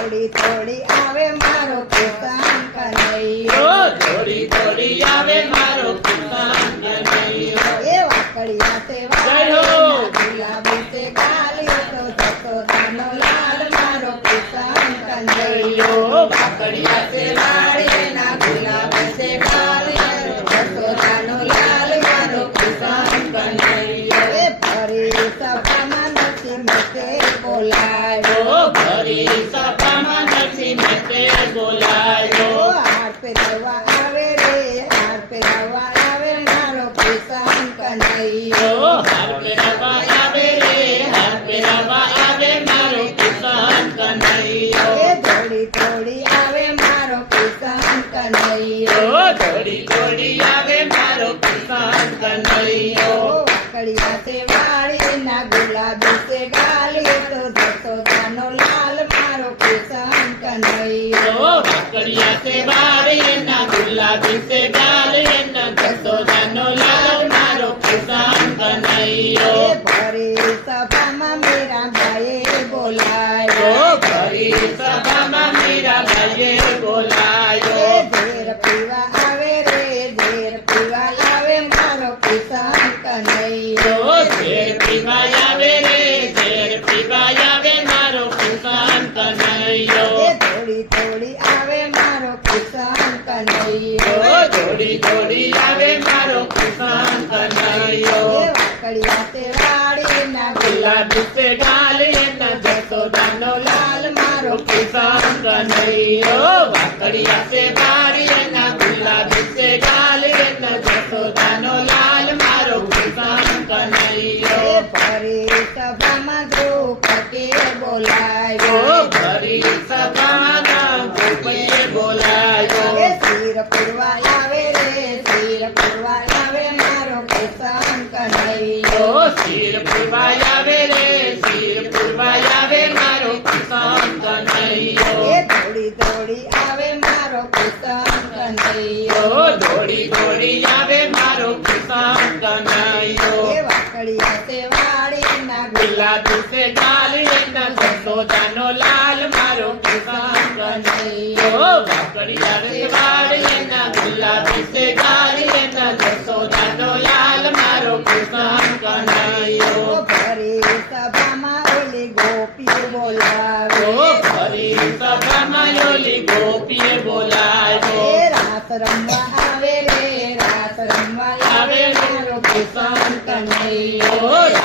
થોડી થોડી આવે મારો કિસાન કનૈયો થોડી થોડી આવે મારો કિસાન કનૈયો એ વાકડિયા તે ગુલાબી તે કાલી તો જશોદાનો લાલ મારો કિસાન કનૈયો વાકડિયા તે વાળી ના ગુલાબી તે કાલી જશોદાનો લાલ મારો કિસાન કનૈયો એ ફરી સભામાં નથી મેં બોલાયો ફરી સભામાં નથી મેં તે બોલાયો હાર પહેરવા આવે રે હાર પહેરવા આવે મારો કિસાન કનૈયો હાર પહેરવા આવે રે હાર પહેરવા આવે મારો કિસાન કનૈયો એ થોડી થોડી આવે મારો કિસાન કનૈયો થોડી થોડી આવે મારો કિસાન કનૈયો વાકડિયા તે વાળી ના ગુલાબી તે ગાલી તો જશોદાનો લાલ મારો કિસાન કનૈયો વાકડિયા તે વાળી ના ગુલાબી તે ગાલી ના જશોદાનો લાલ મારો કિસાન કનૈયો એ ભરી સભામાં મીરાબાઈએ બોલાયો ફરી સભામાં મીરાબાઈએ બોલાયો એ ઝેર પીવા આવે રે ઝેર પીવા આવે મારો કિસાન કનૈયો ઝેર પીવા આવે રે ઝેર પીવા આવે મારો કિસાન કનૈયો એ થોડી થોડી આવે મારો કિસાન કનૈયો થોડી થોડી આવે મારો કિસાન કનૈયો એ વાકડિયા તે વાળી ના ગુલાબી તે ગાલી ના જશોદાનો લાલ મારો કિસાન કનૈયો વાકડિયા તે વાળી ના ગુલાબી તે ગાલી ના જશોદાનો લાલ મારો કિસાન એ કનૈયો ફરી સભામાં દ્રૌપદીએ બોલાયો ફરી સભામાં ગોપીએ બોલાયો એ શિર પૂરવા આવે રે શિર પૂરવા આવે મારો કિસાન કનૈયો શિર પુરવાય આવે રે શિર પુરવાય આવે મારો કિસાન કનૈયો એ થોડી થોડી આવે મારો કિસાન કનૈયો દોડી દોડી આવે મારો કિસાન કનૈયો એ વાકડિયા તે વાળી ના ગુલાબી સે ગાલી ના જશોદાનો લાલ મારો કિસાન કનૈયો વાકડિયા રે વાળી ના ગુલાબી સે ગાલી ના જશોદાનો લાલ મારો કિસાન